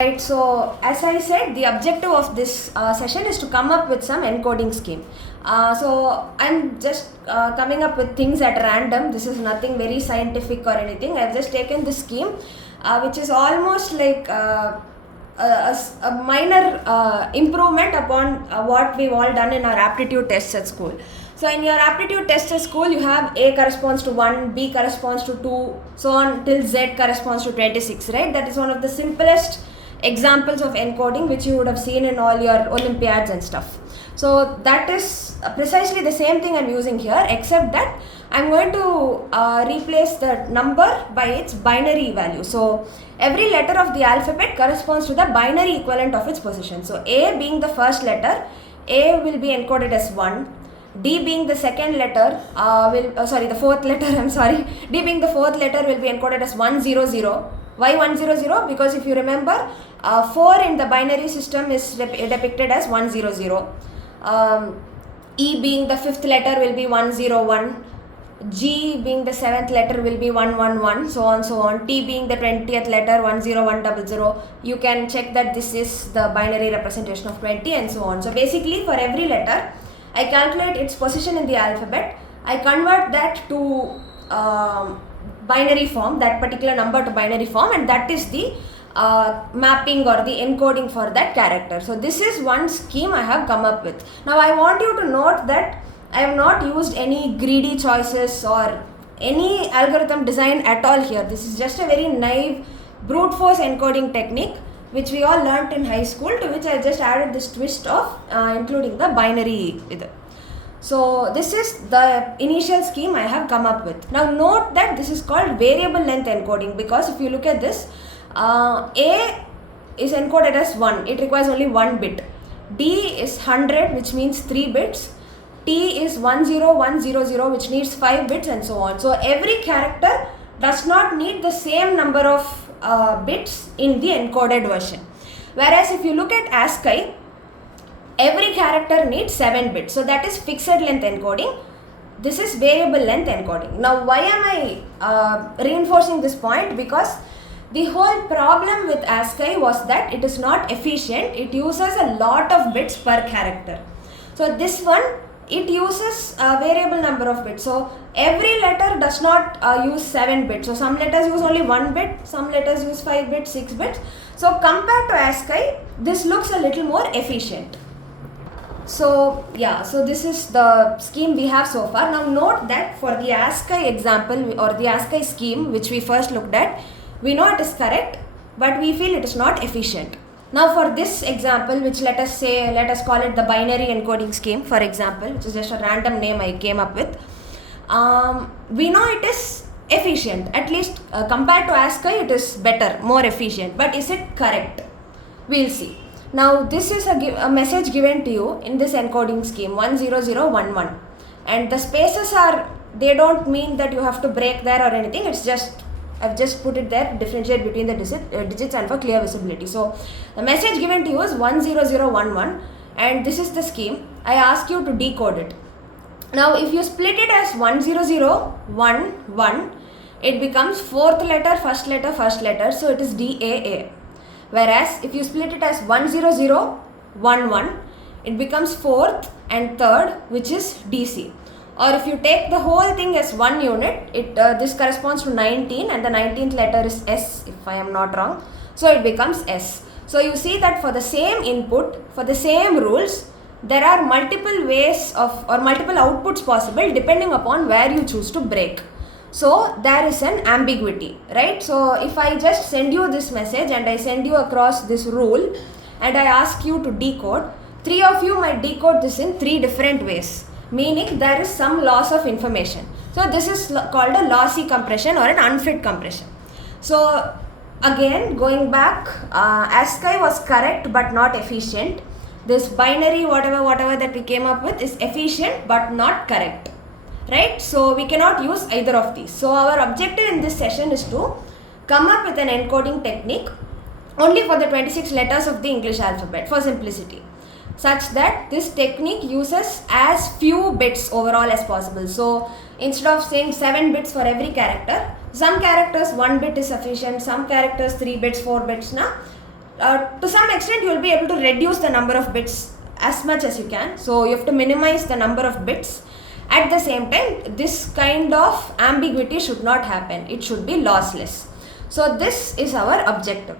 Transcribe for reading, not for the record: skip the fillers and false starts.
Right, so as I said, the objective of this session is to come up with some encoding scheme. So I'm just coming up with things at random. This is nothing very scientific or anything. I've just taken this scheme, which is almost like a minor improvement upon what we've all done in our aptitude tests at school. So in your aptitude test at school, you have A corresponds to 1, B corresponds to 2, so on till Z corresponds to 26, right? That is one of the simplest examples of encoding which you would have seen in all your Olympiads and stuff. So that is precisely the same thing I'm using here, except that I'm going to replace the number by its binary value. So every letter of the alphabet corresponds to the binary equivalent of its position. So A being the first letter, A will be encoded as 1. D being the second letter the fourth letter, D being the fourth letter will be encoded as 100. Why 100? Because if you remember, 4 in the binary system is depicted as 100. E being the fifth letter will be 101. G being the seventh letter will be 111, so on. T being the 20th letter, 10100. You can check that this is the binary representation of 20 and so on. So basically for every letter, I calculate its position in the alphabet. I convert that to binary form, that particular number to binary form, and that is the mapping or the encoding for that character. So this is one scheme I have come up with. Now I want you to note that I have not used any greedy choices or any algorithm design at all here. This is just a very naive brute force encoding technique which we all learnt in high school, to which I just added this twist of including the binary with it. So this is the initial scheme I have come up with. Now note that this is called variable length encoding, because if you look at this, A is encoded as 1, it requires only 1 bit. D is 100, which means 3 bits. T is 10100, which needs 5 bits, and so on. So every character does not need the same number of bits in the encoded version. Whereas if you look at ASCII, every character needs 7 bits. So that is fixed length encoding. This is variable length encoding. Now why am I reinforcing this point? Because the whole problem with ASCII was that it is not efficient. It uses a lot of bits per character. So this one, it uses a variable number of bits. So every letter does not use 7 bits. So some letters use only 1 bit, some letters use 5 bits, 6 bits. So compared to ASCII, this looks a little more efficient. So yeah, so this is the scheme we have so far. Now note that for the ASCII example or the ASCII scheme which we first looked at, we know it is correct, but we feel it is not efficient. Now for this example, which let us call it the binary encoding scheme, for example, which is just a random name I came up with, we know it is efficient. At least compared to ASCII, it is better, more efficient. But is it correct? We'll see. Now this is a message given to you in this encoding scheme 10011, and the spaces they don't mean that you have to break there or anything. It's just I've just put it there to differentiate between the digits and for clear visibility. So the message given to you is 10011, and this is the scheme. I ask you to decode it. Now if you split it as 10011, it becomes fourth letter, first letter, so it is DAA. Whereas if you split it as 10011, it becomes fourth and third, which is DC. Or if you take the whole thing as one unit, this corresponds to 19, and the 19th letter is S, if I am not wrong. So it becomes S. So you see that for the same input, for the same rules, there are multiple ways or multiple outputs possible depending upon where you choose to break. So there is an ambiguity, right? So if I just send you this message and I send you across this rule and I ask you to decode, 3 of you might decode this in 3 different ways, meaning there is some loss of information. So this is called a lossy compression or an unfit compression. So again, going back, ASCII was correct but not efficient. This binary whatever that we came up with is efficient but not correct, right? So we cannot use either of these. So our objective in this session is to come up with an encoding technique only for the 26 letters of the English alphabet for simplicity, such that this technique uses as few bits overall as possible. So instead of saying 7 bits for every character, some characters 1 bit is sufficient, some characters 3 bits, 4 bits. to some extent you will be able to reduce the number of bits as much as you can. So you have to minimize the number of bits. At the same time, this kind of ambiguity should not happen. It should be lossless. So this is our objective.